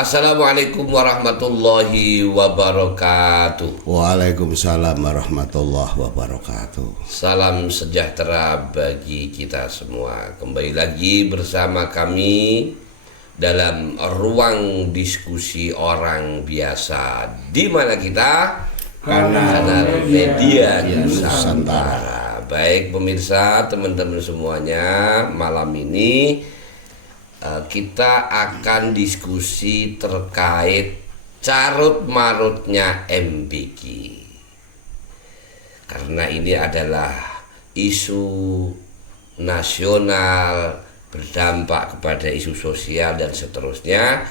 Assalamualaikum warahmatullahi wabarakatuh. Waalaikumsalam warahmatullahi wabarakatuh. Salam sejahtera bagi kita semua. Kembali lagi bersama kami dalam ruang diskusi orang biasa, di mana kita kanal media Nusantara. Baik pemirsa, teman-teman semuanya, malam ini kita akan diskusi terkait carut marutnya MBG, karena ini adalah isu nasional, berdampak kepada isu sosial dan seterusnya.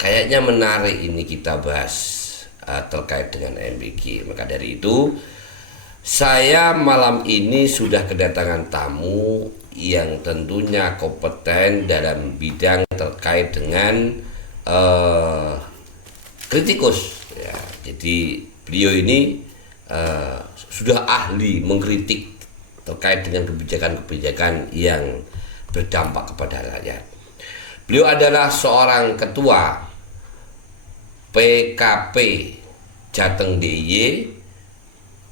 Kayaknya menarik ini kita bahas terkait dengan MBG. Maka dari itu saya malam ini sudah kedatangan tamu yang tentunya kompeten dalam bidang terkait dengan kritikus ya. Jadi beliau ini sudah ahli mengkritik terkait dengan kebijakan-kebijakan yang berdampak kepada rakyat. Beliau adalah seorang ketua PKP Jateng DIY,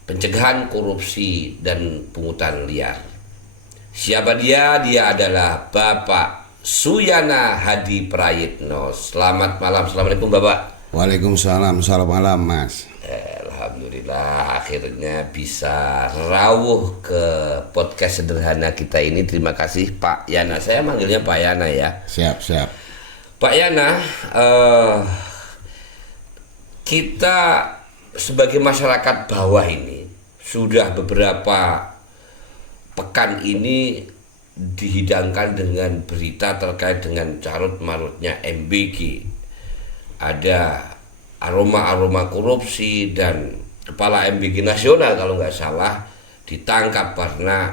pencegahan korupsi dan pungutan liar. Siapa dia? Dia adalah Bapak Suyana Hadi Prayitno. Selamat malam. Assalamualaikum Bapak. Waalaikumsalam, selamat malam Mas. Alhamdulillah akhirnya bisa rawuh ke podcast sederhana kita ini. Terima kasih Pak Yana. Saya manggilnya Pak Yana ya. Siap. Pak Yana, kita sebagai masyarakat bawah ini sudah beberapa pekan ini dihidangkan dengan berita terkait dengan carut marutnya MBG. Ada aroma-aroma korupsi dan kepala MBG nasional kalau nggak salah ditangkap karena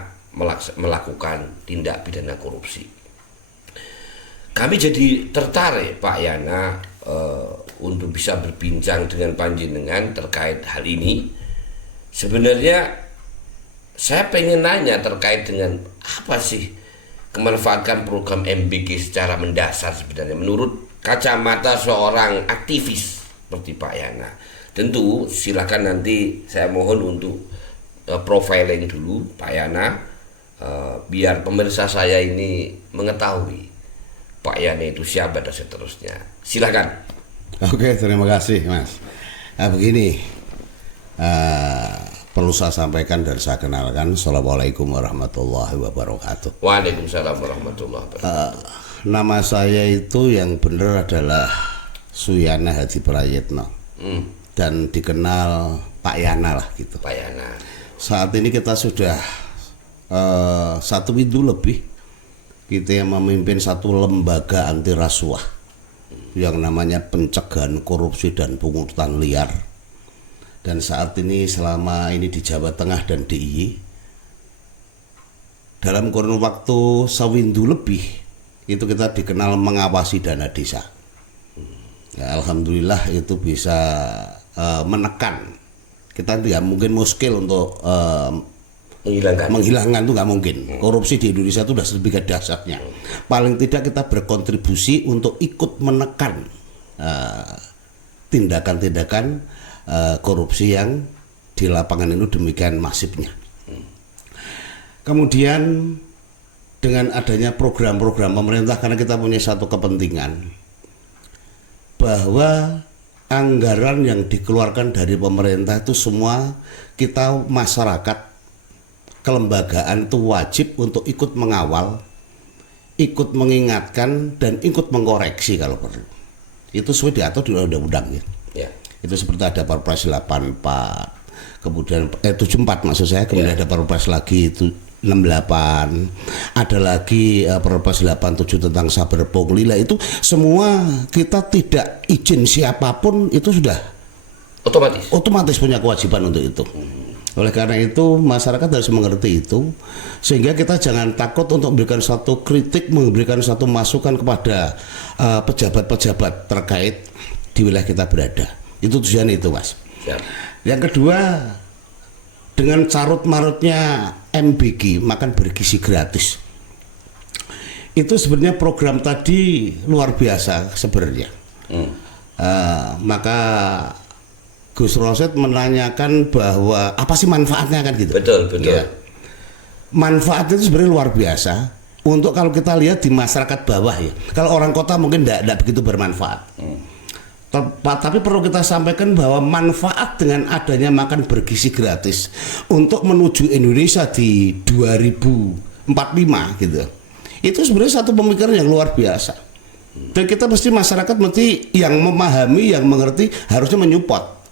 melakukan tindak pidana korupsi. Kami jadi tertarik Pak Yana untuk bisa berbincang dengan panjenengan terkait hal ini. Sebenarnya saya pengen nanya terkait dengan apa sih kemanfaatan program MBG secara mendasar sebenarnya menurut kacamata seorang aktivis seperti Pak Yana. Tentu silakan nanti saya mohon untuk profiling dulu Pak Yana, biar pemirsa saya ini mengetahui Pak Yana itu siapa dan seterusnya. Silakan. Oke, terima kasih Mas. Nah begini, perlu saya sampaikan dan saya kenalkan. Assalamualaikum warahmatullahi wabarakatuh. Waalaikumsalam warahmatullahi wabarakatuh. Nama saya itu yang benar adalah Suyana Hadi Prayitno, dan dikenal Pak Yana lah gitu. Pak Yana. Saat ini kita sudah 1 minggu lebih kita yang memimpin satu lembaga anti rasuah yang namanya pencegahan korupsi dan pungutan liar. Dan saat ini selama ini di Jawa Tengah dan DIY dalam kurun waktu sewindu lebih itu kita dikenal mengawasi dana desa. Ya, alhamdulillah itu bisa menekan. Kita tidak mungkin muskil untuk menghilangkan itu nggak mungkin. Korupsi di Indonesia itu sudah sedemikian dahsyatnya. Paling tidak kita berkontribusi untuk ikut menekan tindakan-tindakan korupsi yang di lapangan itu demikian masifnya. Kemudian dengan adanya program-program pemerintah, karena kita punya satu kepentingan bahwa anggaran yang dikeluarkan dari pemerintah itu semua kita masyarakat kelembagaan itu wajib untuk ikut mengawal, ikut mengingatkan dan ikut mengkoreksi kalau perlu. Itu sesuai diatur di undang-undang ya. Itu seperti ada Perpres 84, kemudian 74 maksud saya, kemudian ada Perpres lagi itu 68, ada lagi Perpres 87 tentang saber pungli. Itu semua kita tidak izin siapapun itu sudah otomatis punya kewajiban untuk itu. Oleh karena itu masyarakat harus mengerti itu, sehingga kita jangan takut untuk memberikan satu kritik, memberikan satu masukan kepada pejabat-pejabat terkait di wilayah kita berada. Itu tujuan itu Mas. Siap. Yang kedua, dengan carut marutnya MBG makan bergizi gratis, itu sebenarnya program tadi luar biasa sebenarnya. Maka Gus Rosyid menanyakan bahwa apa sih manfaatnya kan gitu. Betul. Ya. Manfaatnya itu sebenarnya luar biasa. Untuk kalau kita lihat di masyarakat bawah ya, kalau orang kota mungkin tidak begitu bermanfaat. Tapi perlu kita sampaikan bahwa manfaat dengan adanya makan bergizi gratis untuk menuju Indonesia di 2045 gitu. Itu sebenarnya satu pemikiran yang luar biasa. Dan kita masyarakat mesti yang memahami, yang mengerti harusnya menyupport.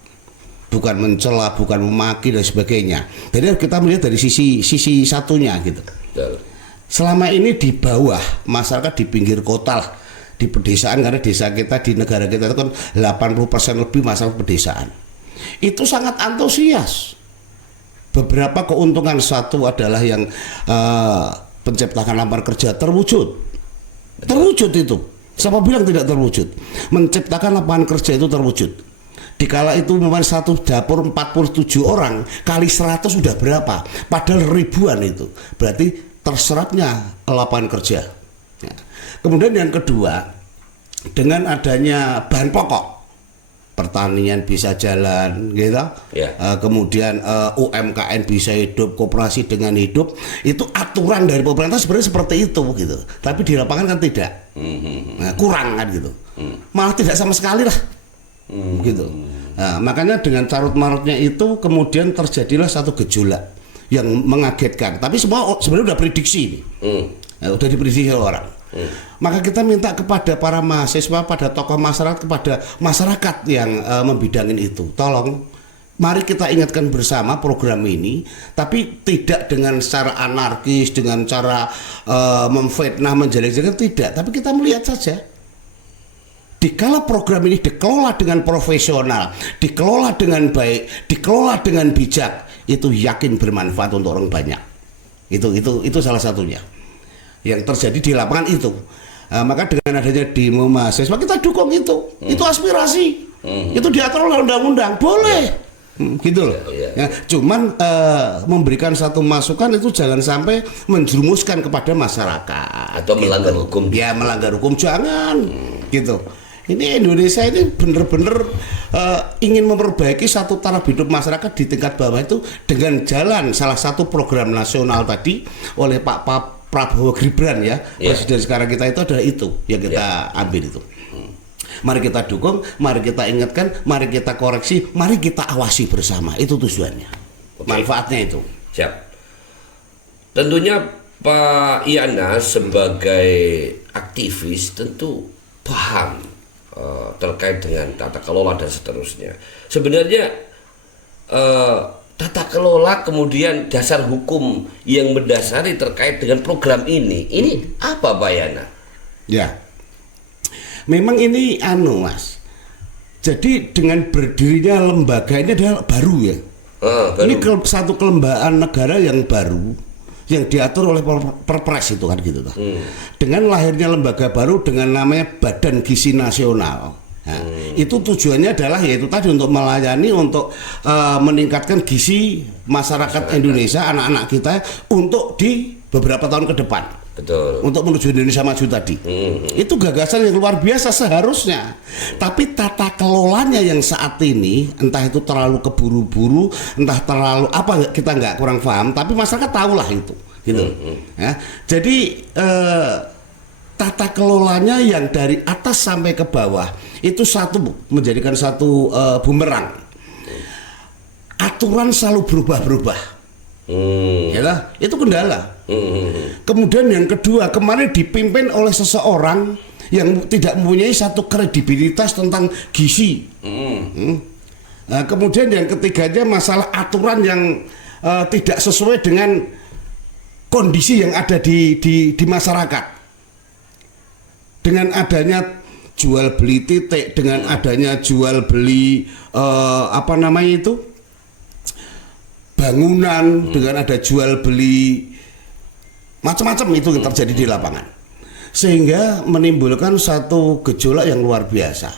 Bukan mencela, bukan memaki dan sebagainya. Jadi kita melihat dari sisi satunya gitu. Betul. Selama ini di bawah masyarakat di pinggir kota lah, di pedesaan, karena desa kita di negara kita itu kan 80% lebih masyarakat pedesaan. Itu sangat antusias. Beberapa keuntungan, satu adalah yang penciptaan lapangan kerja terwujud itu. Siapa bilang tidak terwujud? Menciptakan lapangan kerja itu terwujud. Dikala itu memang satu dapur 47 orang kali 100 sudah berapa? Padahal ribuan itu. Berarti terserapnya lapangan kerja. Ya. Kemudian yang kedua, dengan adanya bahan pokok, pertanian bisa jalan, gitu. Ya. Kemudian UMKM bisa hidup, koperasi dengan hidup. Itu aturan dari pemerintah sebenarnya seperti itu, gitu. Tapi di lapangan kan tidak, nah, kurang kan gitu. Malah tidak sama sekali lah, gitu. Nah, makanya dengan carut marutnya itu kemudian terjadilah satu gejolak yang mengagetkan, tapi semua sebenarnya udah prediksi, udah diprediksi orang. Maka kita minta kepada para mahasiswa, pada tokoh masyarakat, kepada masyarakat yang membidangin itu, tolong, mari kita ingatkan bersama program ini, tapi tidak dengan secara anarkis, dengan cara memfitnah, menjelek-jelekan, tidak, tapi kita melihat saja. Dikala program ini dikelola dengan profesional, dikelola dengan baik, dikelola dengan bijak, itu yakin bermanfaat untuk orang banyak. Itu salah satunya yang terjadi di lapangan itu. Maka dengan adanya demo mahasiswa kita dukung itu. Itu aspirasi. Itu diatur oleh undang-undang, boleh. Gitu loh. Ya, cuman memberikan satu masukan itu jangan sampai menjerumuskan kepada masyarakat atau melanggar hukum. Ya, melanggar hukum jangan. Gitu. Ini Indonesia ini benar-benar ingin memperbaiki satu taraf hidup masyarakat di tingkat bawah itu dengan jalan salah satu program nasional tadi oleh Pak Prabowo Gibran ya, presiden sekarang kita itu adalah itu yang kita ambil itu. Mari kita dukung, mari kita ingatkan, mari kita koreksi, mari kita awasi bersama. Itu tujuannya. Manfaatnya itu. Siap. Tentunya Pak Yana sebagai aktivis tentu paham terkait dengan tata kelola dan seterusnya. Sebenarnya tata kelola kemudian dasar hukum yang mendasari terkait dengan program ini apa Pak Yana? Ya, memang ini Mas. Jadi dengan berdirinya lembaga ini adalah baru ya. Baru. Ini satu kelembagaan negara yang baru yang diatur oleh Perpres itu kan gitu toh. Dengan lahirnya lembaga baru dengan namanya Badan Gizi Nasional. Nah, itu tujuannya adalah yaitu tadi untuk melayani, untuk meningkatkan gizi masyarakat Indonesia, anak-anak kita untuk di beberapa tahun ke depan. Betul. Untuk menuju Indonesia maju tadi. Itu gagasan yang luar biasa seharusnya. Tapi tata kelolanya yang saat ini entah itu terlalu keburu-buru, entah terlalu apa, kita nggak kurang paham. Tapi masyarakat tahulah itu, gitu. Ya. Jadi tata kelolanya yang dari atas sampai ke bawah itu menjadikan satu bumerang. Aturan selalu berubah-berubah. Ya, itu kendala. Kemudian yang kedua, kemarin dipimpin oleh seseorang yang tidak mempunyai satu kredibilitas tentang gizi. Nah, kemudian yang ketiganya masalah aturan yang tidak sesuai dengan kondisi yang ada di masyarakat. Dengan adanya jual beli titik, dengan adanya jual beli bangunan, dengan ada jual beli macam-macam itu yang terjadi di lapangan, sehingga menimbulkan satu gejolak yang luar biasa.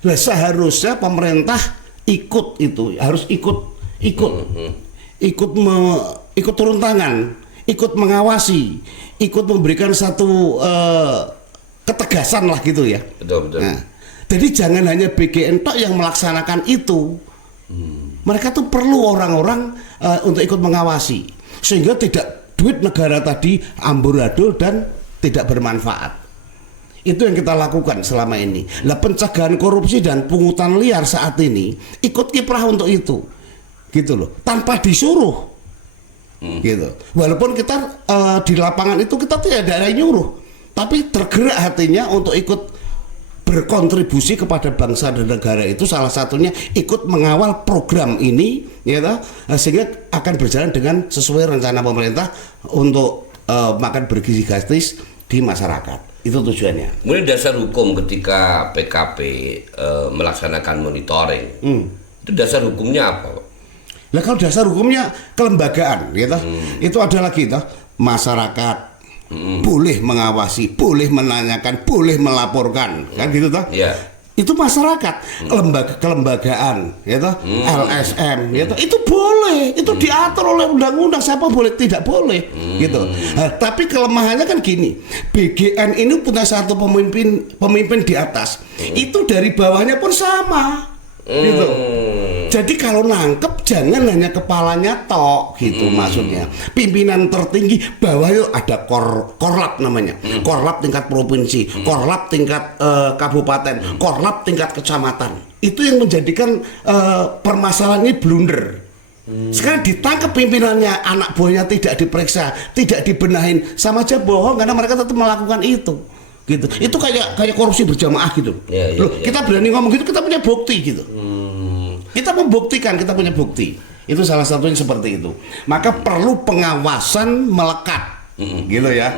Nah, seharusnya pemerintah ikut itu, harus ikut turun tangan, ikut mengawasi, ikut memberikan satu ketegasan lah gitu ya. Betul. Nah, jadi jangan hanya BGN tok yang melaksanakan itu. Mereka tuh perlu orang-orang untuk ikut mengawasi sehingga tidak duit negara tadi amburadul dan tidak bermanfaat. Itu yang kita lakukan selama ini. Lah pencegahan korupsi dan pungutan liar saat ini ikut kiprah untuk itu, gitu loh, tanpa disuruh, gitu. Walaupun kita di lapangan itu kita tidak ada yang nyuruh, tapi tergerak hatinya untuk ikut berkontribusi kepada bangsa dan negara itu, salah satunya ikut mengawal program ini, ya toh, sehingga akan berjalan dengan sesuai rencana pemerintah untuk makan bergizi gratis di masyarakat. Itu tujuannya. Kemudian dasar hukum ketika PKP melaksanakan monitoring, itu dasar hukumnya apa, Pak? Nah kalau dasar hukumnya kelembagaan, ya toh, itu ada lagi toh, masyarakat boleh mengawasi, boleh menanyakan, boleh melaporkan, kan gitu toh? Iya. Itu masyarakat, kelembagaan, ya toh, LSM, ya toh, itu boleh, itu diatur oleh undang-undang, siapa boleh, tidak boleh, gitu. Nah, tapi kelemahannya kan gini, BGN ini punya satu pemimpin di atas, itu dari bawahnya pun sama, gitu. Jadi kalau nangkep jangan hanya kepalanya tok, gitu maksudnya. Pimpinan tertinggi bawah itu ada korlap namanya, korlap tingkat provinsi, korlap tingkat kabupaten, korlap tingkat kecamatan. Itu yang menjadikan permasalahan ini blunder. Sekarang ditangkap pimpinannya, anak buahnya tidak diperiksa, tidak dibenahin, sama aja bohong karena mereka tetap melakukan itu. Gitu. Itu kayak korupsi berjamaah gitu. Loh, kita berani ngomong gitu, kita punya bukti gitu. Kita membuktikan, kita punya bukti. Itu salah satunya seperti itu. Maka perlu pengawasan melekat, gitu ya.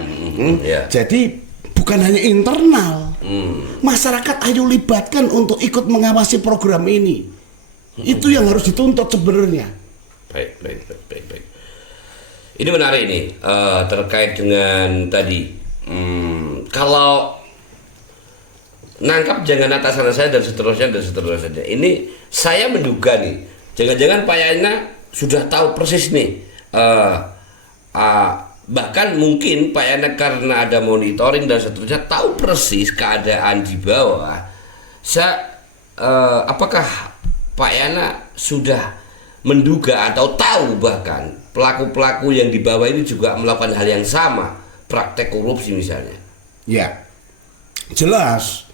Jadi bukan hanya internal, masyarakat ayo libatkan untuk ikut mengawasi program ini. Itu yang harus dituntut sebenarnya. Baik. Ini menarik nih, terkait dengan tadi. Kalau nangkap jangan atasan saya dan seterusnya. Ini saya menduga nih, jangan-jangan Pak Yana sudah tahu persis nih. Bahkan mungkin Pak Yana karena ada monitoring dan seterusnya tahu persis keadaan di bawah. Apakah Pak Yana sudah menduga atau tahu bahkan pelaku-pelaku yang di bawah ini juga melakukan hal yang sama, praktek korupsi misalnya? Ya, jelas.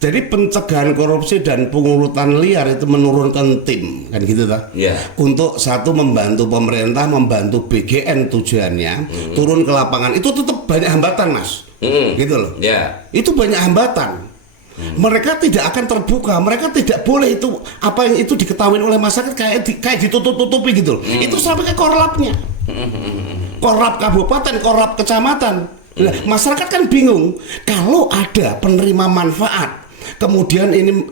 Jadi pencegahan korupsi dan pungutan liar itu menurunkan tim, kan gitu tak? Ya. Untuk satu membantu pemerintah, membantu BGN tujuannya, turun ke lapangan. Itu tetap banyak hambatan, Mas. Gitu loh. Ya. Itu banyak hambatan. Mereka tidak akan terbuka, mereka tidak boleh itu apa yang itu diketahui oleh masyarakat kayak ditutup-tutupi gitu loh. Itu sampai ke korlapnya. Korlap kabupaten, korlap kecamatan. Nah, masyarakat kan bingung kalau ada penerima manfaat, kemudian ini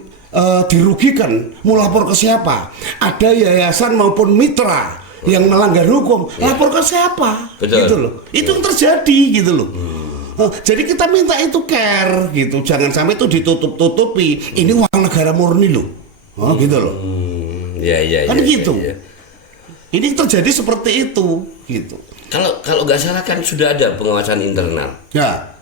dirugikan, mau lapor ke siapa? Ada yayasan maupun mitra yang melanggar hukum, lapor ke siapa? Betul. Gitu loh. Itu yang terjadi gitu loh. Jadi kita minta itu care gitu, jangan sampai itu ditutup-tutupi. Ini uang negara murni loh, gitu loh. Kan gitu. Ya. Ini terjadi seperti itu, gitu. Kalau nggak salah kan sudah ada pengawasan internal. Ya.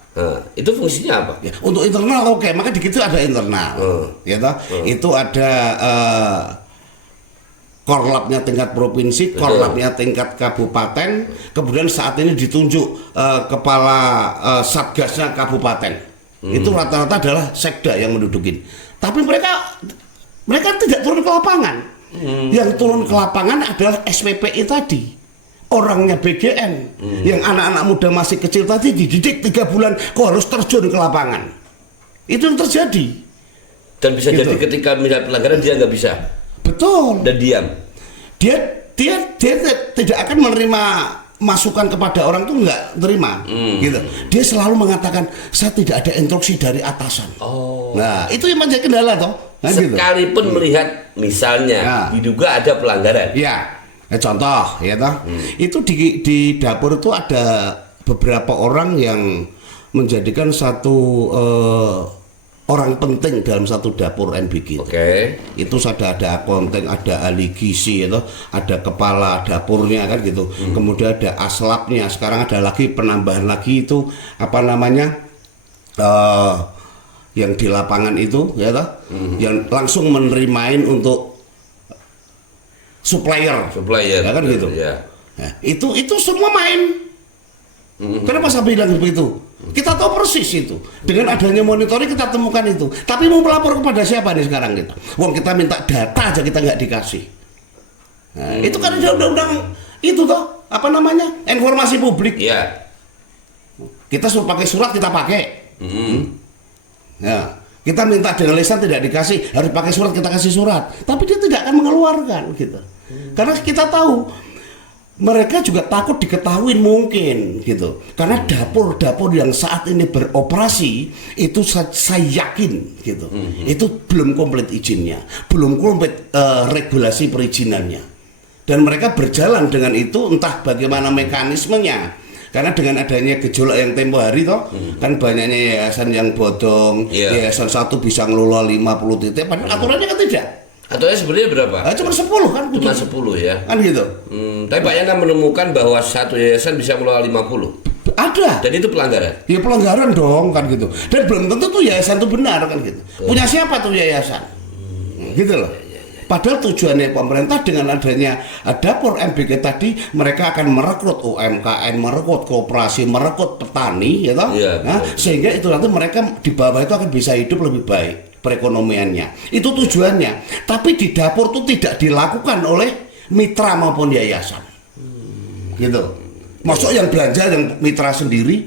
Itu fungsinya apa? Ya, untuk internal oke, maka di situ ada internal, ya toh. Itu ada korlapnya tingkat provinsi, korlapnya tingkat kabupaten, kemudian saat ini ditunjuk kepala satgasnya kabupaten. Itu rata-rata adalah sekda yang mendudukin. Tapi mereka tidak turun ke lapangan. Yang turun ke lapangan adalah SPPI tadi. Orangnya BGN yang anak-anak muda masih kecil tadi dididik 3 bulan kok harus terjun ke lapangan. Itu yang terjadi. Dan bisa gitu. jadi ketika melihat pelanggaran dia nggak bisa. Betul. Dan diam. Dia tidak akan menerima masukan kepada orang itu nggak terima, gitu. Dia selalu mengatakan saya tidak ada instruksi dari atasan. Nah itu yang menjadi kendala toh. Nah, sekalipun melihat misalnya diduga ada pelanggaran. Ya. Contoh ya toh, itu di dapur itu ada beberapa orang yang menjadikan satu orang penting dalam satu dapur NBG. Itu ada akunting, ada ahli gizi, itu ada kepala dapurnya kan gitu. Kemudian ada aslapnya. Sekarang ada lagi penambahan lagi itu apa namanya eh, yang di lapangan itu ya toh, yang langsung menerimain untuk supplier ya kan gitu. Ya. Nah, itu semua main. Kenapa saya bilang begitu? Kita tahu persis itu. Dengan adanya monitoring kita temukan itu. Tapi mau melapor kepada siapa nih sekarang gitu? Wong kita minta data aja kita nggak dikasih. Nah, itu kan ada undang-undang itu toh, apa namanya? Informasi publik. Iya. Kita suruh pakai surat kita pakai. Ya, kita minta dengan lisan tidak dikasih, harus pakai surat kita kasih surat. Tapi dia tidak akan mengeluarkan gitu. Karena kita tahu mereka juga takut diketahui mungkin gitu. Karena dapur-dapur yang saat ini beroperasi itu saya yakin gitu. Itu belum komplit izinnya, belum komplit regulasi perizinannya. Dan mereka berjalan dengan itu entah bagaimana mekanismenya. Karena dengan adanya gejolak yang tempo hari toh, kan banyaknya yayasan yang bodong, yayasan satu bisa ngelola 50 titik, padahal aturannya kan tidak. Aturannya sebenarnya berapa? Cuma 10 kan? Cuma 10 ya. Kan gitu. Tapi Pak Yana menemukan bahwa satu yayasan bisa mengelola 50. Ada. Dan itu pelanggaran. Ya pelanggaran dong kan gitu. Dan belum tentu tuh yayasan itu benar kan gitu. Punya siapa tuh yayasan? Gitu loh. Padahal tujuannya pemerintah dengan adanya dapur MBK tadi, mereka akan merekrut UMKM, merekrut koperasi, merekrut petani, ya toh? Nah, sehingga itu nanti mereka di bawah itu akan bisa hidup lebih baik perekonomiannya. Itu tujuannya. Tapi di dapur itu tidak dilakukan oleh mitra maupun yayasan. Gitu. Masuk yang belanja yang mitra sendiri,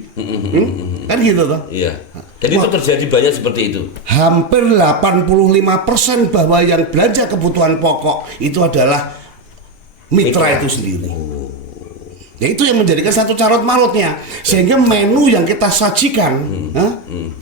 kan gitu toh? Iya. Jadi itu terjadi banyak seperti itu. Hampir 85% bahwa yang belanja kebutuhan pokok itu adalah mitra itu sendiri. Ya itu yang menjadikan satu carut marutnya, sehingga menu yang kita sajikan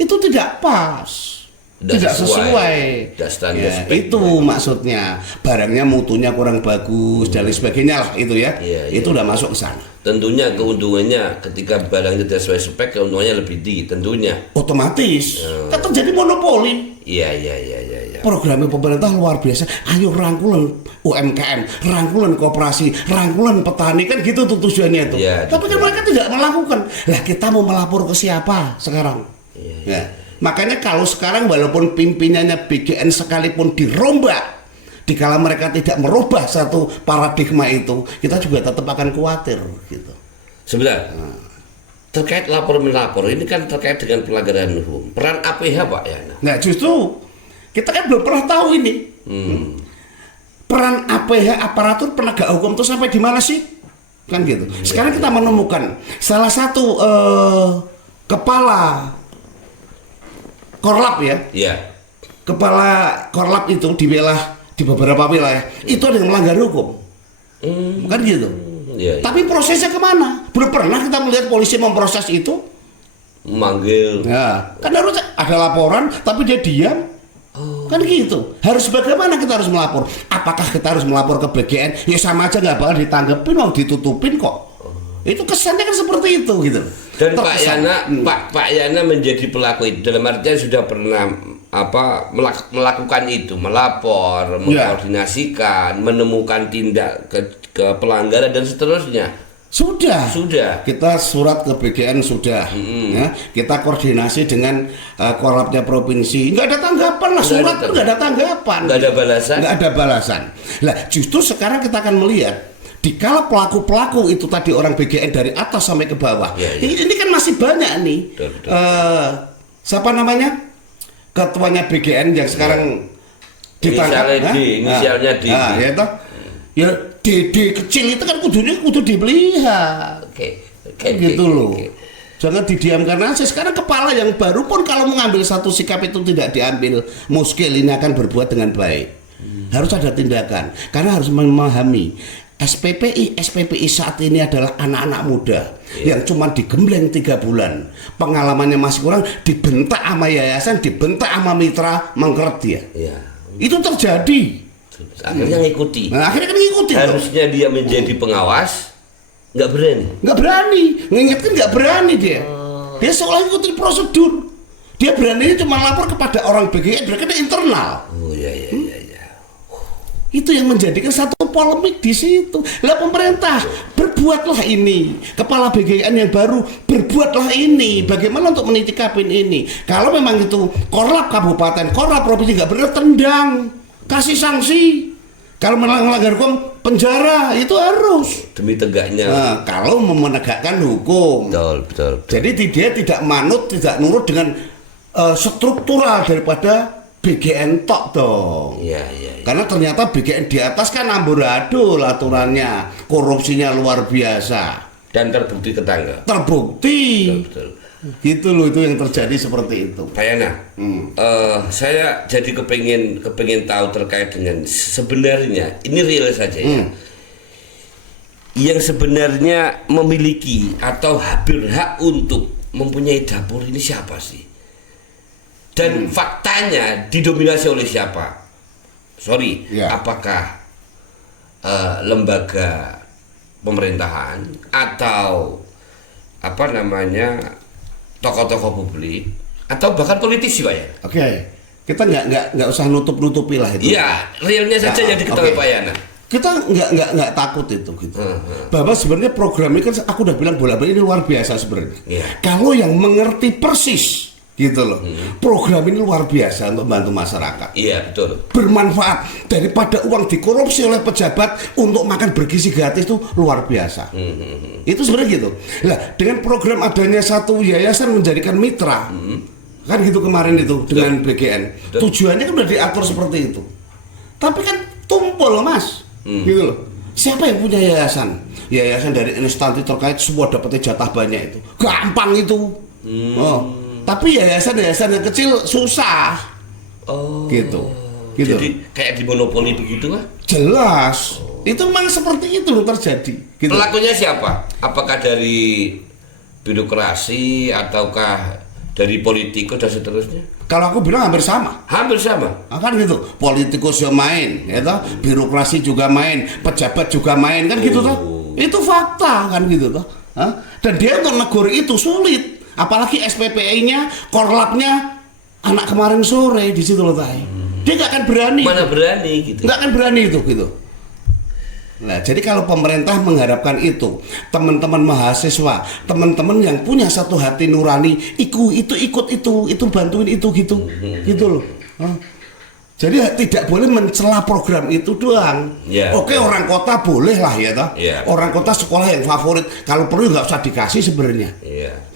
itu tidak pas. Tidak sesuai. Ya, itu maksudnya barangnya mutunya kurang bagus dan lain sebagainya lah itu ya. Itu udah masuk ke sana. Tentunya keuntungannya ketika barang tidak sesuai spek, keuntungannya lebih tinggi tentunya. Otomatis kan terjadi monopoli. Iya. Programnya pemerintah luar biasa. Ayo rangkulan UMKM, rangkulan koperasi, rangkulan petani, kan gitu tuh tujuannya itu. Tapi kan mereka tidak melakukan. Lah kita mau melapor ke siapa sekarang? Ya. Makanya kalau sekarang walaupun pimpinannya BGN sekalipun dirombak, dikala mereka tidak merubah satu paradigma itu, kita juga tetap akan khawatir gitu. Sebentar. Terkait lapor melapor ini kan terkait dengan pelanggaran hukum. Peran APH Pak Yana. Nah justru kita kan belum pernah tahu ini. Peran APH, aparatur penegak hukum itu sampai di mana sih? Kan gitu. Sekarang kita menemukan salah satu kepala Korlap ya. Iya. Kepala Korlap itu di beberapa wilayah itu ada yang melanggar hukum. Kan gitu. Iya. Tapi prosesnya kemana? Belum pernah kita melihat polisi memproses itu. Memanggil. Ya, kan harus ada laporan tapi dia diam. Kan gitu. Harus bagaimana kita harus melapor? Apakah kita harus melapor ke BGN? Ya sama aja nggak bakal ditanggepin, mau ditutupin kok. Itu kesannya kan seperti itu gitu. Dan Pak Yana menjadi pelaku itu dalam artian sudah pernah melakukan itu, melapor, mengkoordinasikan, menemukan tindak ke pelanggaran dan seterusnya. Sudah. Kita surat ke BGN sudah. Ya, kita koordinasi dengan Korlapnya provinsi. Nggak ada tanggapan lah, surat pun nggak ada tanggapan. Nggak ada balasan. Nggak ada balasan. Lah justru sekarang kita akan melihat. Dikala pelaku-pelaku itu tadi orang BGN dari atas sampai ke bawah, ini kan masih banyak nih. Siapa namanya? Ketuanya BGN yang sekarang ditangkap. Inisialnya D. Ya toh. Ya DD kecil itu kan kudu dipelihara. Gitu loh. Jangan didiamkan aja. Sekarang kepala yang baru pun kalau mengambil satu sikap itu tidak diambil, muskil ini akan berbuat dengan baik. Harus ada tindakan karena harus memahami. SPPI saat ini adalah anak-anak muda yang cuma digembleng 3 bulan, pengalamannya masih kurang, dibentak sama yayasan, dibentak sama mitra, mengkeret dia. Itu terjadi. Akhirnya ngikuti. Nah, akhirnya kan ngikuti. Harusnya dia menjadi pengawas, nggak berani. Ngingetin nggak berani dia. Dia seolah ikuti prosedur. Dia berani cuma lapor kepada orang BGN, mereka internal. Itu yang menjadikan satu polemik di situ. Lah pemerintah berbuatlah ini. Kepala BGN yang baru, berbuatlah ini. Bagaimana untuk menyikapin ini? Kalau memang itu korlap kabupaten, korlap provinsi nggak benar, tendang, kasih sanksi. Kalau melanggar hukum, penjara, itu harus. Demi tegaknya. Nah, kalau menegakkan hukum. Betul. Jadi dia tidak manut, tidak nurut dengan struktural daripada BGN tok dong. Iya. Karena ternyata BGN di atas kan amburadul aturannya, korupsinya luar biasa. Dan terbukti tetangga. Terbukti. Betul. Gitu loh, itu yang terjadi seperti itu. Pak Yana, saya jadi kepengin tahu terkait dengan sebenarnya, ini real saja ya. Yang sebenarnya memiliki atau berhak untuk mempunyai dapur ini siapa sih? Dan faktanya didominasi oleh siapa? Apakah lembaga pemerintahan atau tokoh-tokoh publik atau bahkan politisi, Pak ya? Oke. Kita nggak usah nutupi lah itu. Iya, realnya saja yang diketahui Pak Yana. Kita nggak takut itu gitu. Bahwa sebenarnya program ini kan aku udah bilang bolak-balik ini luar biasa sebenarnya. Kalau yang mengerti persis gitu loh. Program ini luar biasa untuk membantu masyarakat. Iya, betul. Bermanfaat daripada uang dikorupsi oleh pejabat untuk makan bergizi gratis itu luar biasa. Itu sebenarnya gitu. Nah, dengan program adanya satu yayasan menjadikan mitra. Kan gitu kemarin itu dengan BGN. Tujuannya kan udah diatur seperti itu. Tapi kan tumpul, Mas. Gitu loh. Siapa yang punya yayasan? Yayasan dari instansi terkait semua dapatnya jatah banyak itu. Gampang itu. Tapi yayasan-yayasan yang kecil susah. Gitu. Jadi kayak di monopoli begitu kan? Jelas. Itu memang seperti itu terjadi. Gitu. Pelakunya siapa? Apakah dari birokrasi ataukah dari politikus dan seterusnya? Kalau aku bilang hampir sama. Hampir sama. Kan gitu. Politikus yang main, ya toh? Birokrasi juga main, pejabat juga main, kan gitu toh. Itu fakta kan gitu toh. Dan dia untuk negur itu sulit. Apalagi SPPI-nya, korlapnya anak kemarin sore di situ loh tay. Dia nggak akan berani. Mana berani gitu? Nggak akan berani itu gitu. Nah, jadi kalau pemerintah mengharapkan itu, teman-teman mahasiswa, teman-teman yang punya satu hati nurani, ikut itu bantuin itu gitu loh. Jadi tidak boleh mencela program itu doang. Oke, orang kota boleh lah ya toh. Orang kota sekolah yang favorit, kalau perlu nggak usah dikasih sebenarnya.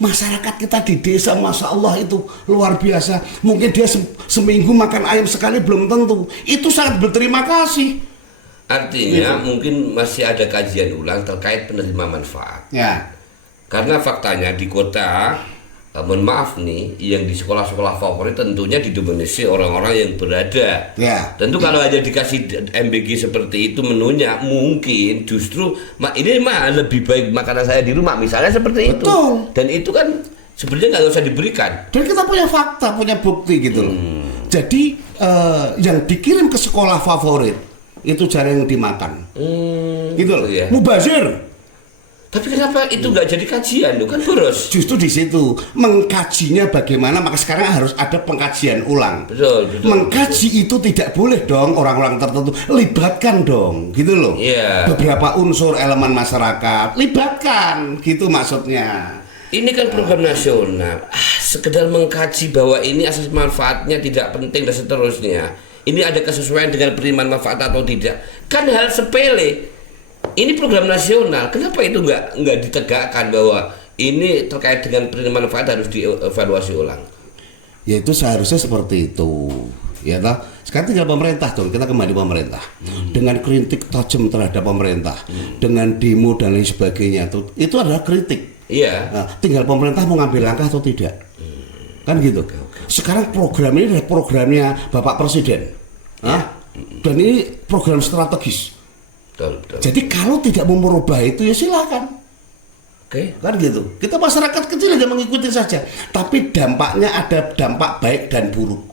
Masyarakat kita di desa, masya Allah itu luar biasa. Mungkin dia seminggu makan ayam sekali belum tentu. Itu sangat berterima kasih. Artinya mungkin masih ada kajian ulang terkait penerima manfaat. Karena faktanya di kota, mohon maaf nih, yang di sekolah-sekolah favorit tentunya didominasi orang-orang yang berada. Tentu kalau aja dikasih MBG seperti itu menunya, mungkin justru ini lebih baik makanan saya di rumah misalnya seperti itu. Dan itu kan sebenarnya nggak usah diberikan. Dan kita punya fakta, punya bukti gitu loh. Jadi yang dikirim ke sekolah favorit itu jarang dimakan. Gitu loh. Mubazir. Tapi kenapa itu nggak jadi kajian tuh kan boros? Justru di situ mengkajinya bagaimana, maka sekarang harus ada pengkajian ulang. Betul. Mengkaji itu tidak boleh dong orang-orang tertentu, libatkan dong, gitu loh. Beberapa unsur elemen masyarakat, libatkan, gitu maksudnya. Ini kan program nasional. Sekedar mengkaji bahwa ini asas manfaatnya tidak penting dan seterusnya. Ini ada kesesuaian dengan penerimaan manfaat atau tidak? Kan hal sepele. Ini program nasional, kenapa itu nggak ditegakkan bahwa ini terkait dengan penerimaan manfaat harus dievaluasi ulang? Ya itu seharusnya seperti itu, ya toh. Sekarang tinggal pemerintah dong, kita kembali pemerintah dengan kritik tajam terhadap pemerintah, dengan demo dan lain sebagainya itu adalah kritik. Nah, tinggal pemerintah mau ngambil langkah atau tidak, kan gitu. Sekarang program ini adalah programnya Bapak Presiden, dan ini program strategis. Betul. Jadi kalau tidak mau merubah itu ya silakan. Kan gitu. Kita masyarakat kecil aja mengikuti saja. Tapi dampaknya ada dampak baik dan buruk.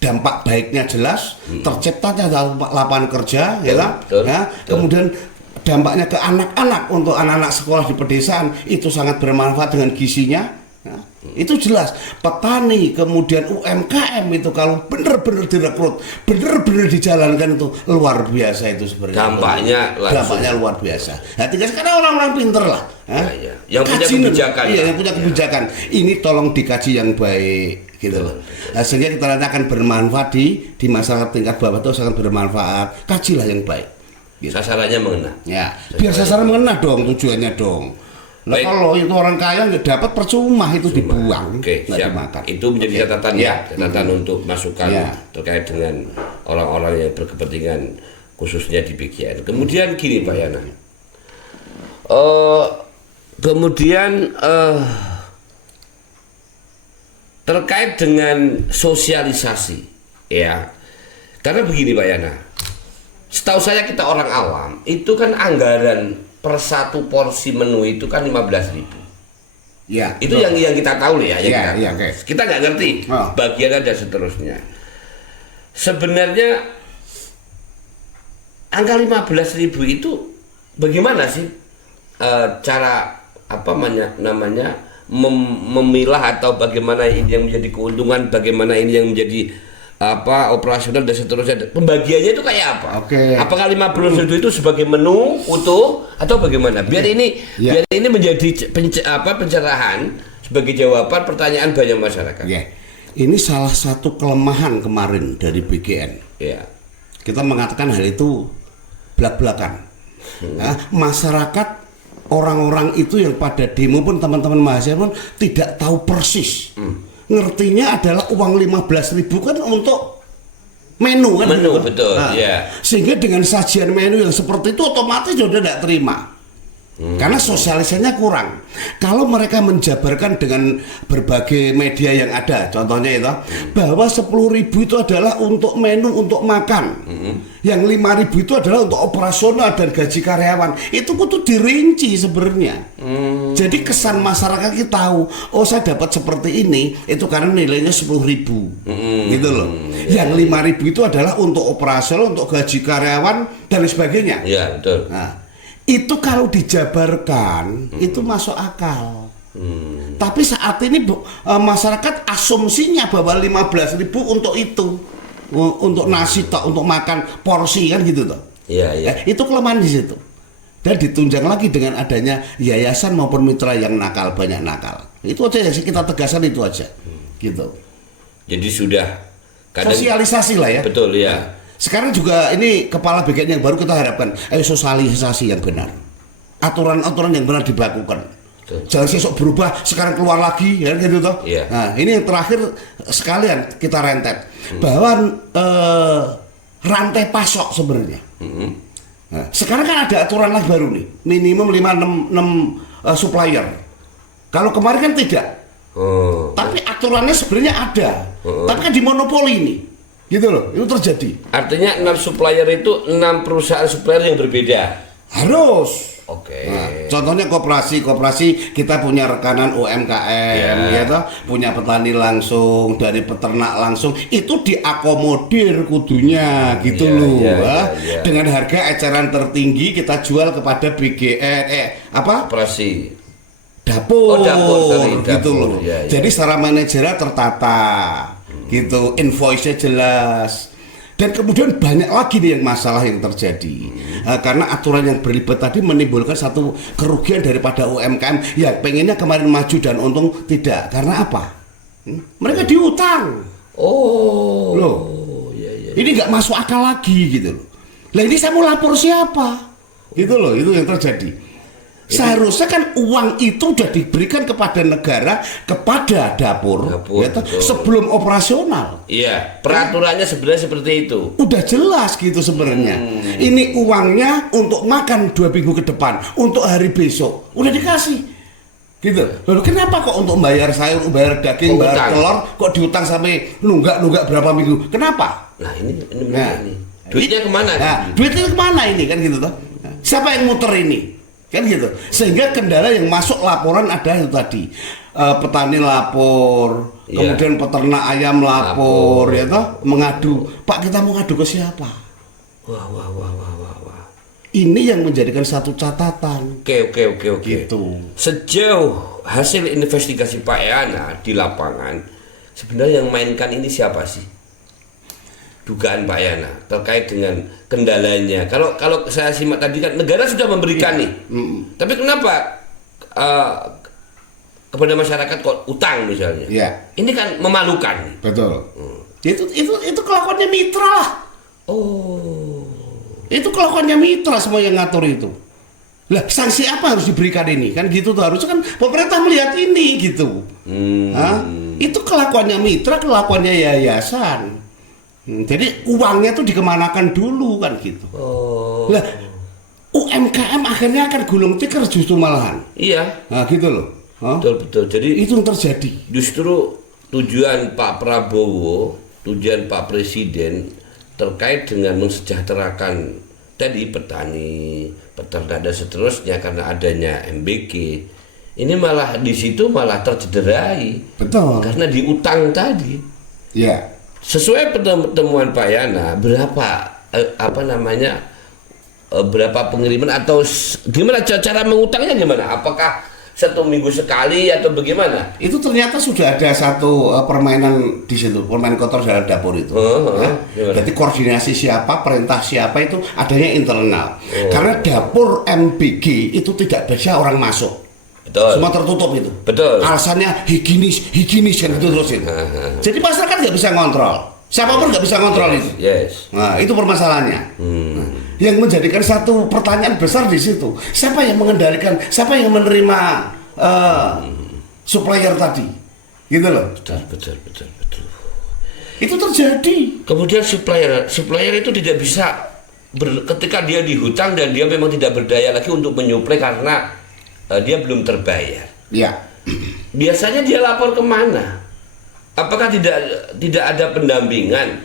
Dampak baiknya jelas, terciptanya lapangan kerja, kemudian dampaknya ke anak-anak untuk anak-anak sekolah di pedesaan itu sangat bermanfaat dengan gizinya, Nah, itu jelas petani kemudian UMKM itu kalau benar-benar direkrut, benar-benar dijalankan itu luar biasa itu sebenarnya. Dampaknya luar biasa. Nah, tinggal sekarang orang-orang pinter lah. Yang punya kebijakan. Iya, yang punya kebijakan. Ini tolong dikaji yang baik gitu loh. Nah, sehingga kita nanti akan bermanfaat di masyarakat tingkat bawah itu sangat bermanfaat. Kajilah yang baik. Gitu. Sasarannya mengena. Ya, biar sasaran mengena dong, tujuannya dong. Nah, kalau itu orang kaya nggak dapat percuma itu dibuang, nggak dimakan. Itu menjadi catatan untuk masukan terkait dengan orang-orang yang berkepentingan khususnya di BGN. Kemudian gini Pak Yana, terkait dengan sosialisasi, ya, karena begini Pak Yana, setahu saya kita orang awam itu kan anggaran per satu porsi menu itu kan 15.000. Ya, itu yang kita tahu ya, kita nggak ngerti bagian dan seterusnya. Sebenarnya angka 15.000 itu bagaimana sih cara namanya memilah atau bagaimana ini yang menjadi keuntungan, bagaimana ini yang menjadi operasional dan seterusnya, pembagiannya itu kayak apa? Apakah 50.000 itu sebagai menu utuh atau bagaimana? Biar ini menjadi pencerahan sebagai jawaban pertanyaan banyak masyarakat. Ini salah satu kelemahan kemarin dari BGN. Kita mengatakan hal itu belak-belakan. Masyarakat, orang-orang itu yang pada demo pun, teman-teman mahasiswa pun tidak tahu persis. Ngertinya adalah uang 15.000 kan untuk menu kan? Menu, betul. Sehingga dengan sajian menu yang seperti itu otomatis sudah tidak terima. Karena sosialisasinya kurang. Kalau mereka menjabarkan dengan berbagai media yang ada, contohnya itu bahwa 10.000 itu adalah untuk menu untuk makan, yang 5.000 itu adalah untuk operasional dan gaji karyawan, itu kudu dirinci sebenarnya. Jadi kesan masyarakat kita tahu, oh saya dapat seperti ini, itu karena nilainya 10.000, gitu loh. Yang 5.000 itu adalah untuk operasional, untuk gaji karyawan dan sebagainya. Iya, betul. Nah, itu kalau dijabarkan itu masuk akal. Tapi saat ini masyarakat asumsinya bahwa 15.000 untuk itu, untuk nasi untuk makan porsi kan gitu toh. Itu kelemahan di situ. Dan ditunjang lagi dengan adanya yayasan maupun mitra yang nakal, banyak nakal. Itu aja sih, kita tegaskan itu aja. Gitu. Jadi sudah sosialisasi lah ya. Betul ya. Sekarang juga ini kepala BGN yang baru kita harapkan, ayo sosialisasi yang benar, aturan-aturan yang benar diberlakukan. Jangan sesok berubah sekarang keluar lagi ya gitu toh. Nah, ini yang terakhir sekalian kita rentet bahwa rantai pasok sebenarnya. Nah, sekarang kan ada aturan lagi baru nih, minimum 5-6 supplier. Kalau kemarin kan tidak. Tapi aturannya sebenarnya ada. Tapi kan dimonopoli ini. Gitu loh, itu terjadi. Artinya 6 supplier itu 6 perusahaan supplier yang berbeda. Harus. Nah, contohnya koperasi kita punya rekanan UMKM, ya toh, punya petani langsung, dari peternak langsung, itu diakomodir kudunya, gitu loh. Dengan harga eceran tertinggi kita jual kepada BGN, operasi dapur, gitu loh. Jadi secara manajerial tertata. Gitu, invoice-nya jelas. Dan kemudian banyak lagi nih yang masalah yang terjadi karena aturan yang berlibat tadi menimbulkan satu kerugian daripada UMKM. Ya pengennya kemarin maju dan untung tidak. Karena apa? Mereka diutang. Ini nggak masuk akal lagi gitu loh. Lah ini saya mau lapor siapa? Gitu loh, itu yang terjadi. Seharusnya kan uang itu sudah diberikan kepada negara, kepada dapur sebelum operasional. Iya, peraturannya sebenarnya seperti itu. Udah jelas gitu sebenarnya. Ini uangnya untuk makan 2 minggu ke depan, untuk hari besok, udah dikasih. Gitu. Lalu kenapa kok untuk bayar sayur, bayar daging, bayar telur, kok diutang sampai nunggak berapa minggu? Kenapa? Nah ini. Duitnya kemana? Nah, duitnya kemana ini kan gitu toh? Siapa yang muter ini? Kan gitu, sehingga kendala yang masuk laporan ada itu tadi, petani lapor, kemudian peternak ayam lapor, ya toh, mengadu, Pak kita mau ngadu ke siapa? Wah. Ini yang menjadikan satu catatan. Oke. Gitu. Sejauh hasil investigasi Pak Yana di lapangan, sebenarnya yang mainkan ini siapa sih? Dugaan Pak Yana terkait dengan kendalanya. Kalau saya simak tadi kan negara sudah memberikan nih. Tapi kenapa kepada masyarakat kok utang misalnya? Iya. Ini kan memalukan. Betul. Itu kelakuannya mitra lah. Oh. Itu kelakuannya mitra semua yang ngatur itu. Lah sanksi apa harus diberikan ini? Kan gitu tuh, harusnya kan pemerintah melihat ini gitu. Hah? Itu kelakuannya mitra, kelakuannya yayasan. Jadi uangnya tuh dikemanakan dulu kan gitu. Oh. Lah UMKM akhirnya akan gulung tikar justru malahan. Iya. Nah gitu loh. Hah? Betul. Jadi Itu yang terjadi. justru tujuan Pak Prabowo, tujuan Pak Presiden terkait dengan mensejahterakan tadi petani, peternak dan seterusnya karena adanya MBG. Ini malah di situ malah tercederai. Betul. Karena diutang tadi. Ya. Sesuai pertemuan Pak Yana, berapa berapa pengiriman atau gimana cara mengutangnya gimana? Apakah 1 minggu sekali atau bagaimana? Itu ternyata sudah ada satu permainan di situ, permainan kotor dalam dapur itu. Jadi koordinasi siapa, perintah siapa itu adanya internal. Karena dapur MBG itu tidak bisa orang masuk. Betul. Semua tertutup itu. Betul. Alasannya higienis kan itu terus itu. Jadi masyarakat nggak bisa ngontrol. Siapapun nggak bisa ngontrol itu. Yes. Nah, itu permasalahannya. Nah, yang menjadikan satu pertanyaan besar di situ, siapa yang mengendalikan, siapa yang menerima supplier tadi, gitu loh. Betul. Itu terjadi. Kemudian supplier itu tidak bisa ketika dia dihutang dan dia memang tidak berdaya lagi untuk menyuplai karena dia belum terbayar. Ya. Biasanya dia lapor kemana? Apakah tidak ada pendampingan?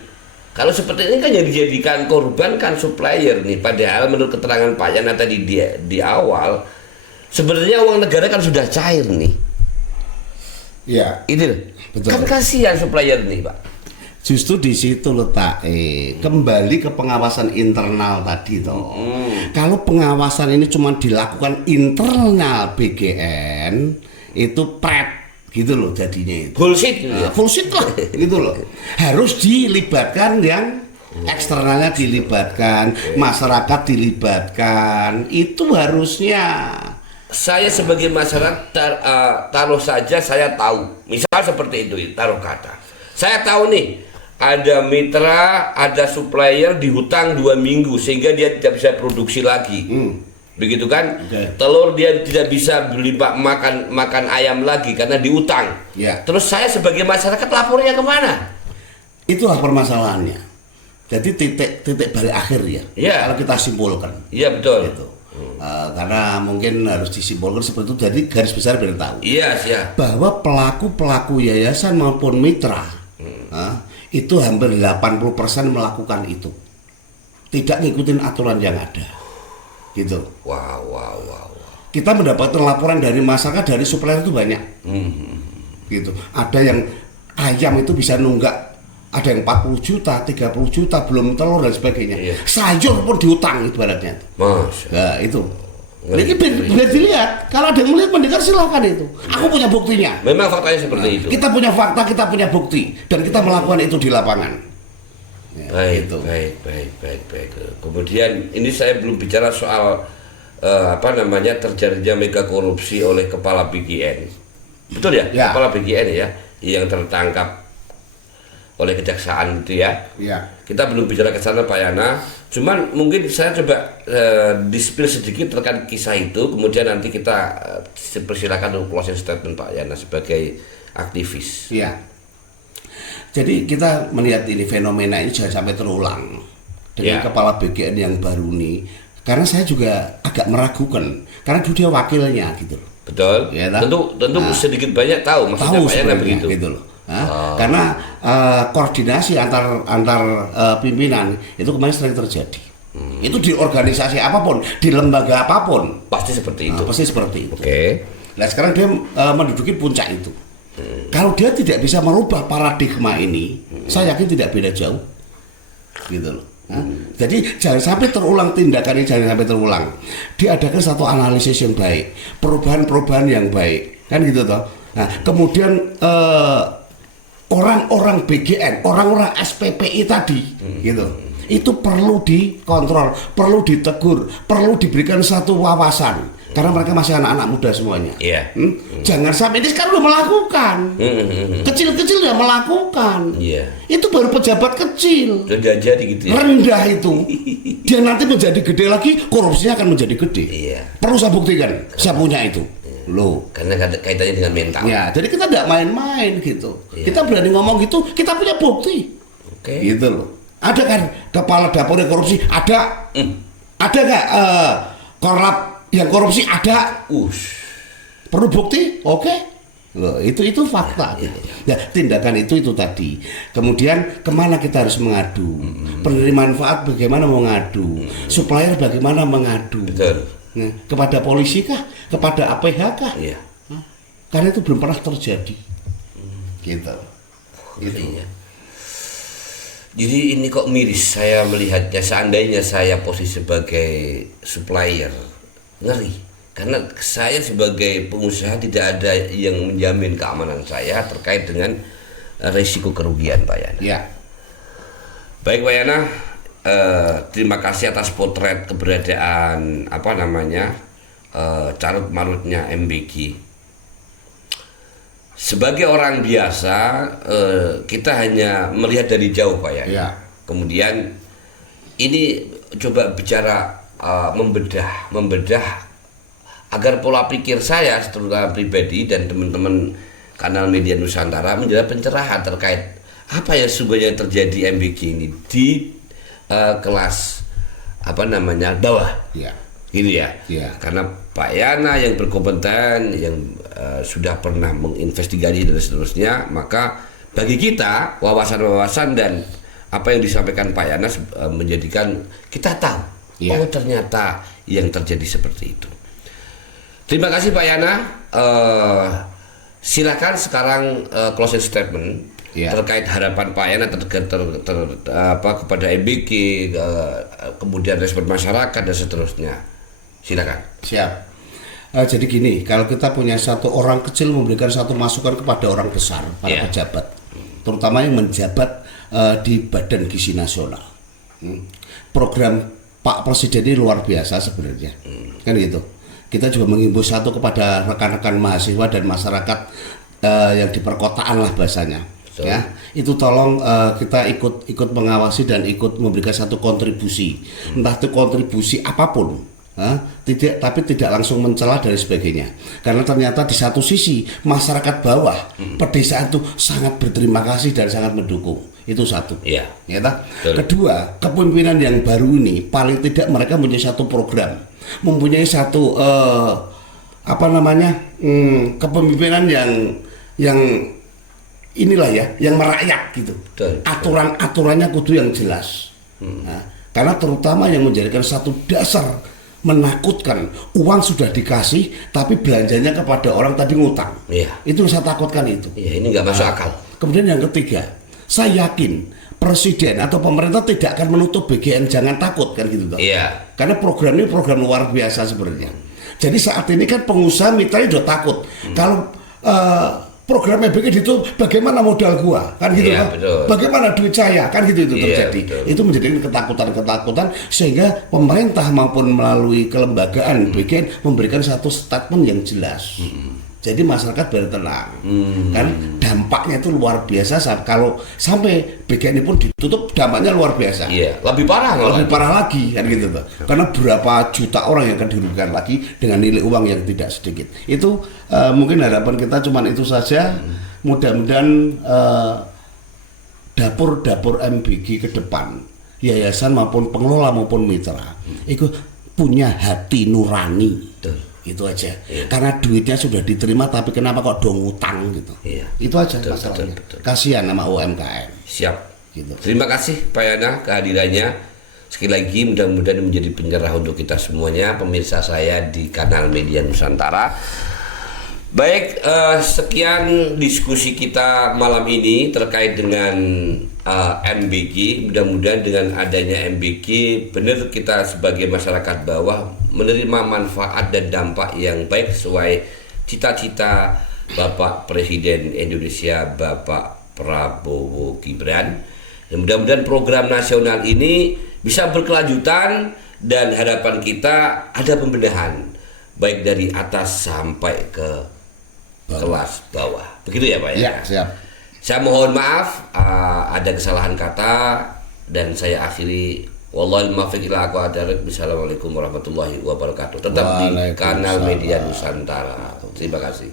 Kalau seperti ini kan yang dijadikan korban kan supplier nih. Padahal menurut keterangan Pak Yana tadi di awal, sebenarnya uang negara kan sudah cair nih. Ya. Ini loh. Betul. Kan kasihan supplier nih Pak. Justru di situ letak kembali ke pengawasan internal tadi toh. Kalau pengawasan ini cuma dilakukan internal BGN itu gitu loh jadinya itu. Bullshit gitu ya? Bullshit lah gitu loh. Harus dilibatkan yang eksternalnya dilibatkan, masyarakat dilibatkan. Itu harusnya. Saya sebagai masyarakat taruh saja saya tahu. Misal seperti itu, taruh kata. Saya tahu nih, ada mitra, ada supplier dihutang 2 minggu sehingga dia tidak bisa produksi lagi. Begitu kan? Okay. Telur dia tidak bisa beli makan ayam lagi karena diutang. Ya. Terus saya sebagai masyarakat lapornya kemana? Itulah permasalahannya. Jadi titik balik akhir ya. Ya. Kalau kita simpulkan. Iya betul. Gitu. Karena mungkin harus disimpulkan seperti itu. Jadi garis besar biar tahu. Iya siap. Bahwa pelaku yayasan maupun mitra itu hampir 80% melakukan itu. Tidak ngikutin aturan yang ada. Gitu. Wow. Kita mendapatkan laporan dari masyarakat, dari supplier itu banyak. Gitu. Ada yang ayam itu bisa nunggak, ada yang 40 juta, 30 juta belum telur dan sebagainya. Iya. Sayur pun diutang ibaratnya. Masya. Nah, itu. Ini biar dilihat. Kalau ada yang melihat mendengar silakan itu. Aku punya buktinya. Memang faktanya seperti itu. Kita punya fakta, kita punya bukti, dan kita melakukan itu di lapangan. Ya, Baik, gitu. baik. Kemudian ini saya belum bicara soal terjadinya mega korupsi oleh kepala BGN. Betul ya? Ya. Kepala BGN ya, yang tertangkap oleh kejaksaan itu ya. Ya. Kita belum bicara ke sana Pak Yana. Cuman mungkin saya coba di-spill sedikit terkait kisah itu, kemudian nanti kita persilakan untuk closing statement Pak Yana sebagai aktivis. Ya. Jadi kita melihat ini fenomena ini jangan sampai terulang dengan kepala BGN yang baru nih. Karena saya juga agak meragukan karena dia wakilnya gitu. Betul. Ya, tentu sedikit banyak tahu maksudnya Pak Yana begitu. Gitu loh. Karena koordinasi antar pimpinan itu kemarin sering terjadi. Itu di organisasi apapun, di lembaga apapun pasti seperti itu. Pasti seperti itu. Oke. Nah sekarang dia menduduki puncak itu. Kalau dia tidak bisa merubah paradigma ini, saya yakin tidak beda jauh, gitu loh. Jadi jangan sampai terulang tindakan ini, jangan sampai terulang. Diadakan satu analisis yang baik, perubahan-perubahan yang baik, kan gitu toh. Nah, kemudian orang-orang BGN, orang-orang SPPI tadi, gitu, itu perlu dikontrol, perlu ditegur, perlu diberikan satu wawasan. Karena mereka masih anak-anak muda semuanya. Iya. Jangan sampai ini sekarang udah melakukan. Kecil-kecil udah melakukan. Iya. Itu baru pejabat kecil. Udah jadi gitu ya. Rendah itu. Dia nanti menjadi gede lagi, korupsinya akan menjadi gede. Iya. Perlu saya buktikan, saya punya itu. Loh. Karena kaitannya dengan mental. Ya, jadi kita tidak main-main gitu. Iya. Kita berani ngomong gitu, kita punya bukti. Oke. Gitu loh. Ada kan kepala dapurnya korupsi? Ada. Ada nggak yang korupsi? Ada. Perlu bukti? Oke. Loh, itu fakta. Ya, tindakan itu tadi. Kemudian kemana kita harus mengadu? Penerima manfaat bagaimana mengadu? Supplier bagaimana mengadu? Betul. Nah, kepada polisi kah? Kepada APH kah? Iya. Karena itu belum pernah terjadi. Gitu. Iya. Jadi ini kok miris saya melihatnya, seandainya saya posisi sebagai supplier, ngeri. Karena saya sebagai pengusaha tidak ada yang menjamin keamanan saya terkait dengan risiko kerugian, Pak Yana. Ya. Baik Pak Yana, terima kasih atas potret keberadaan carut marutnya MBG. Sebagai orang biasa, kita hanya melihat dari jauh, Pak ya. Ya. Kemudian ini coba bicara membedah agar pola pikir saya, terutama pribadi dan teman-teman kanal media Nusantara menjadi pencerahan terkait apa yang sesungguhnya terjadi MBG ini di kelas bawah. Ya. Gitu ya. Ya. Karena Pak Yana yang berkompeten, yang sudah pernah menginvestigasi dan seterusnya, maka bagi kita wawasan-wawasan dan apa yang disampaikan Pak Yana menjadikan kita tahu oh ternyata yang terjadi seperti itu. Terima kasih Pak Yana. Silakan sekarang closing statement terkait harapan Pak Yana kepada MBG, kemudian respon masyarakat dan seterusnya. Silakan. Siap. Jadi gini, kalau kita punya satu orang kecil memberikan satu masukan kepada orang besar, para pejabat, terutama yang menjabat di Badan Gizi Nasional, program Pak Presiden ini luar biasa sebenarnya, kan gitu. Kita juga mengimbau satu kepada rekan-rekan mahasiswa dan masyarakat yang di perkotaan lah bahasanya, ya. Itu tolong kita ikut mengawasi dan ikut memberikan satu kontribusi, entah itu kontribusi apapun. Tapi tidak langsung mencela dan sebagainya, karena ternyata di satu sisi masyarakat bawah pedesaan itu sangat berterima kasih dan sangat mendukung. Itu satu. Ya. Kedua, kepemimpinan yang baru ini paling tidak mereka mempunyai satu program, mempunyai satu kepemimpinan yang inilah ya, yang merakyat gitu. Aturan-aturannya kudu yang jelas. Karena terutama yang menjadikan satu dasar menakutkan, uang sudah dikasih tapi belanjanya kepada orang tadi ngutang. Itu yang saya takutkan itu. Ini nggak masuk akal. Kemudian yang ketiga, saya yakin presiden atau pemerintah tidak akan menutup BGN, jangan takut kan gitu. Karena program ini program luar biasa sebenarnya. Jadi saat ini kan pengusaha mitranya udah takut. Kalau program MBG itu bagaimana modal gua kan gitu kan, bagaimana duit saya kan gitu itu terjadi. Itu menjadi ketakutan sehingga pemerintah maupun melalui kelembagaan BGN memberikan satu statement yang jelas. Jadi masyarakat biar tenang, kan dampaknya itu luar biasa. Kalau sampai BGN ini pun ditutup, dampaknya luar biasa. Lebih parah lagi kan gitu tuh. Karena berapa juta orang yang akan dirugikan lagi dengan nilai uang yang tidak sedikit. Itu mungkin harapan kita cuman itu saja. Mudah-mudahan dapur-dapur MBG ke depan, yayasan maupun pengelola maupun mitra, itu punya hati nurani. Itu aja. Karena duitnya sudah diterima tapi kenapa kok dong utang gitu. Itu aja masalahnya. Kasihan sama UMKM. Siap. Gitu. Terima kasih Pak Yana kehadirannya. Sekali lagi mudah-mudahan menjadi penyerah untuk kita semuanya, pemirsa saya di kanal media Nusantara. Baik, sekian diskusi kita malam ini terkait dengan MBG. Mudah-mudahan dengan adanya MBG benar kita sebagai masyarakat bawah menerima manfaat dan dampak yang baik sesuai cita-cita Bapak Presiden Indonesia Bapak Prabowo Gibran. Dan mudah-mudahan program nasional ini bisa berkelanjutan dan harapan kita ada pembenahan baik dari atas sampai ke kelas bawah. Begitu ya Pak ya? Ya, siap. Saya mohon maaf ada kesalahan kata dan saya akhiri. Wallahul muwaffiq ila aqwamit thoriq. Wassalamualaikum warahmatullahi wabarakatuh. Tetap di kanal Media Nusantara. Terima kasih.